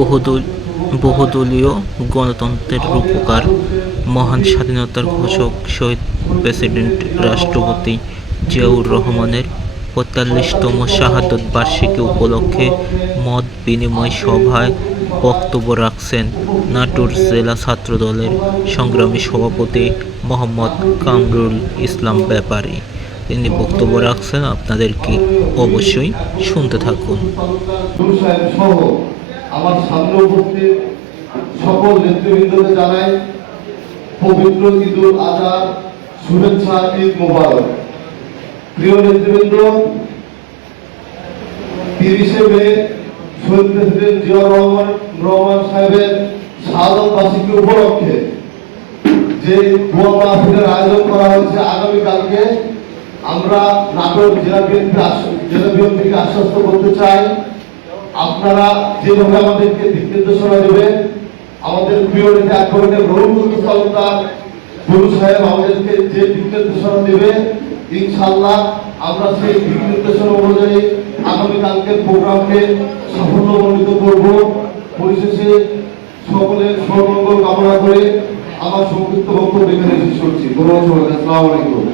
বহুদল বহুদলীয় গণতন্ত্রের রূপকার, মহান স্বাধীনতার ঘোষক শহীদ প্রেসিডেন্ট রাষ্ট্রপতি জিয়াউর রহমানের ৪৫তম শাহাদত বার্ষিকী উপলক্ষে মত বিনিময় সভায় বক্তব্য রাখছেন নাটোর জেলা ছাত্রদলের সংগ্রামী সভাপতি মোহাম্মদ কামরুল ইসলাম ব্যাপারী। তিনি বক্তব্য রাখছেন, আপনাদেরকে অবশ্যই শুনতে থাকুন। আমার সামনে উপস্থিত সকল নেতৃবৃন্দকে জানাই পবিত্র ঈদুল আজহার শুভেচ্ছা, ঈদ মোবারক। প্রিয় নেতৃবৃন্দ, ৩০শে মে শহীদ প্রেসিডেন্ট জিয়াউর রহমান সাহেবের শাহাদত বার্ষিকী উপলক্ষে যে দোয়া মাহফিলের আয়োজন করা হয়েছে আগামীকালকে, আমরা নাটোর জেলা বিএনপিকে আশ্বস্ত করতে চাই, আপনারা যেভাবে আমাদেরকে দিক নির্দেশনা দেবেন, আমাদের প্রিয় নেতা অ্যাডভোকেট রহিমুল তালুকদার গুরু সাহেব আমাদেরকে যে দিক নির্দেশনা দেবে, ইনশাআল্লাহ আমরা সেই দিক নির্দেশনা অনুযায়ী আগামীকালকের প্রোগ্রামকে সাফল্যমণ্ডিত করব। পরিশেষে সকলের সর্বমঙ্গল কামনা করে আমার সংক্ষিপ্ত বক্তব্য এখানে শেষ করছি। ধন্যবাদ সবাইকে। আসসালামু আলাইকুম।